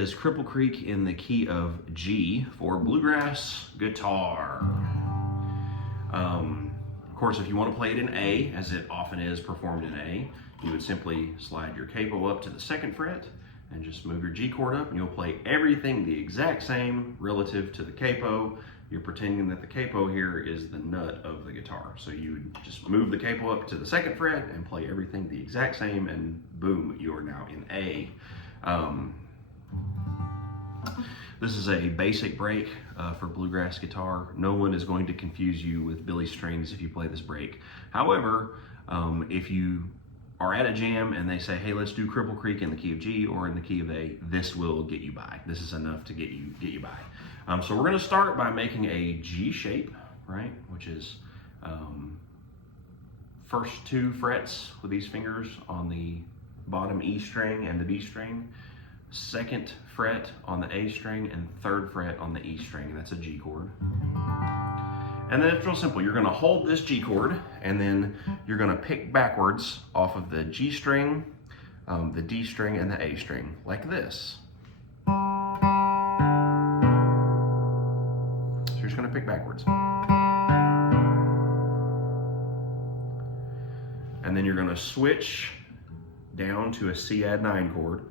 Is Cripple Creek in the key of G for bluegrass guitar. Of course, if you want to play it in A, as it often is performed in A, you would simply slide your capo up to the 2nd fret and just move your G chord up, and you'll play everything the exact same relative to the capo. You're pretending that the capo here is the nut of the guitar. So you would just move the capo up to the 2nd fret and play everything the exact same, and boom, you are now in A. This is a basic break for bluegrass guitar. No one is going to confuse you with Billy Strings if you play this break. However, if you are at a jam and they say, hey, let's do Cripple Creek in the key of G or in the key of A, this will get you by. This is enough to get you by. So we're gonna start by making a G shape, right? Which is first 2 frets with these fingers on the bottom E string and the B string, 2nd fret on the A string, and 3rd fret on the E string. That's a G chord. And then it's real simple. You're gonna hold this G chord, and then you're gonna pick backwards off of the G string, the D string, and the A string, like this. So you're just gonna pick backwards. And then you're gonna switch down to a C add 9 chord.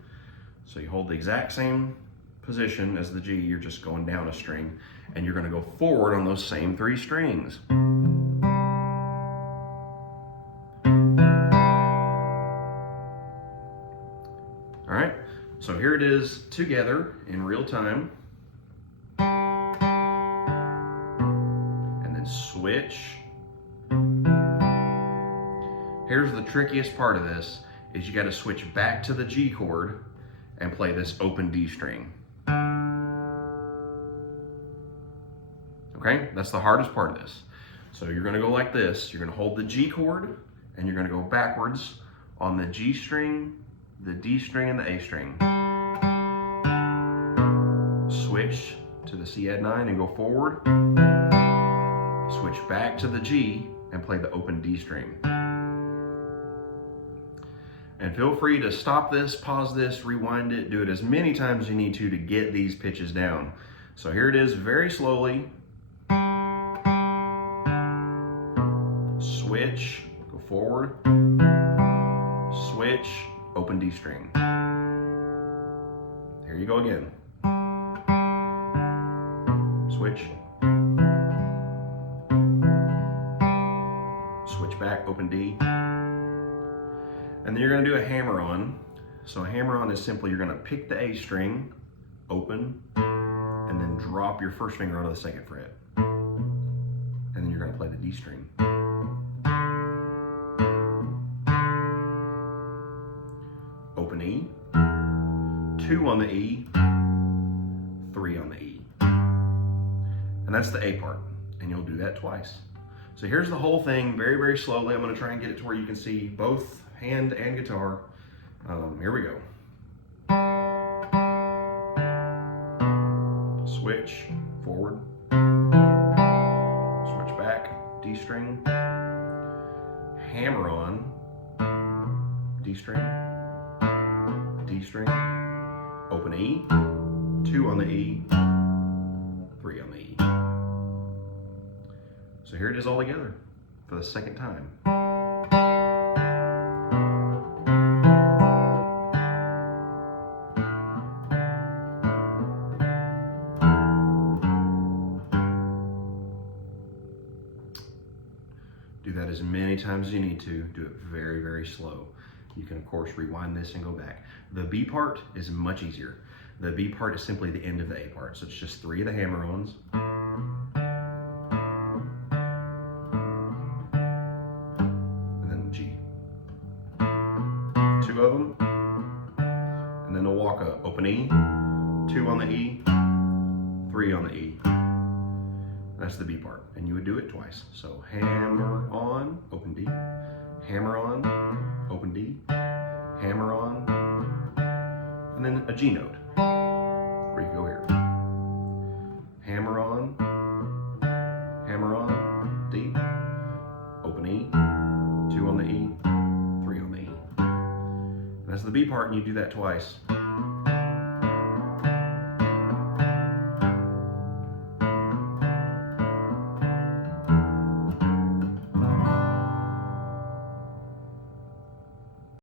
So you hold the exact same position as the G, you're just going down a string, and you're gonna go forward on those same 3 strings. All right, so here it is together in real time. And then switch. Here's the trickiest part of this, is you gotta switch back to the G chord and play this open D string. Okay, that's the hardest part of this. So you're gonna go like this. You're gonna hold the G chord, and you're gonna go backwards on the G string, the D string, and the A string. Switch to the C add 9 and go forward. Switch back to the G and play the open D string. And feel free to stop this, pause this, rewind it, do it as many times as you need to get these pitches down. So here it is very slowly. Switch, go forward, switch, open D string. Here you go again. Switch. Switch back, open D. And then you're gonna do a hammer-on. So a hammer-on is simply, you're gonna pick the A string, open, and then drop your 1st finger onto the 2nd fret. And then you're gonna play the D string. Open E, 2 on the E, 3 on the E. And that's the A part, and you'll do that twice. So here's the whole thing, very, very slowly. I'm gonna try and get it to where you can see both hand and guitar. Here we go. Switch, forward. Switch back, D string. Hammer on, D string, D string. Open E, 2 on the E, 3 on the E. So here it is all together for the 2nd time. Do that as many times as you need to. Do it very, very slow. You can, of course, rewind this and go back. The B part is much easier. The B part is simply the end of the A part. So it's just 3 of the hammer-ons. And then G. 2 of them. And then a walk up. Open E, 2 on the E, 3 on the E. That's the B part, and you would do it twice. So hammer on, open D, hammer on, open D, hammer on, and then a G note, where you go here. Hammer on, D, open E, 2 on the E, 3 on the E. And that's the B part, and you do that twice.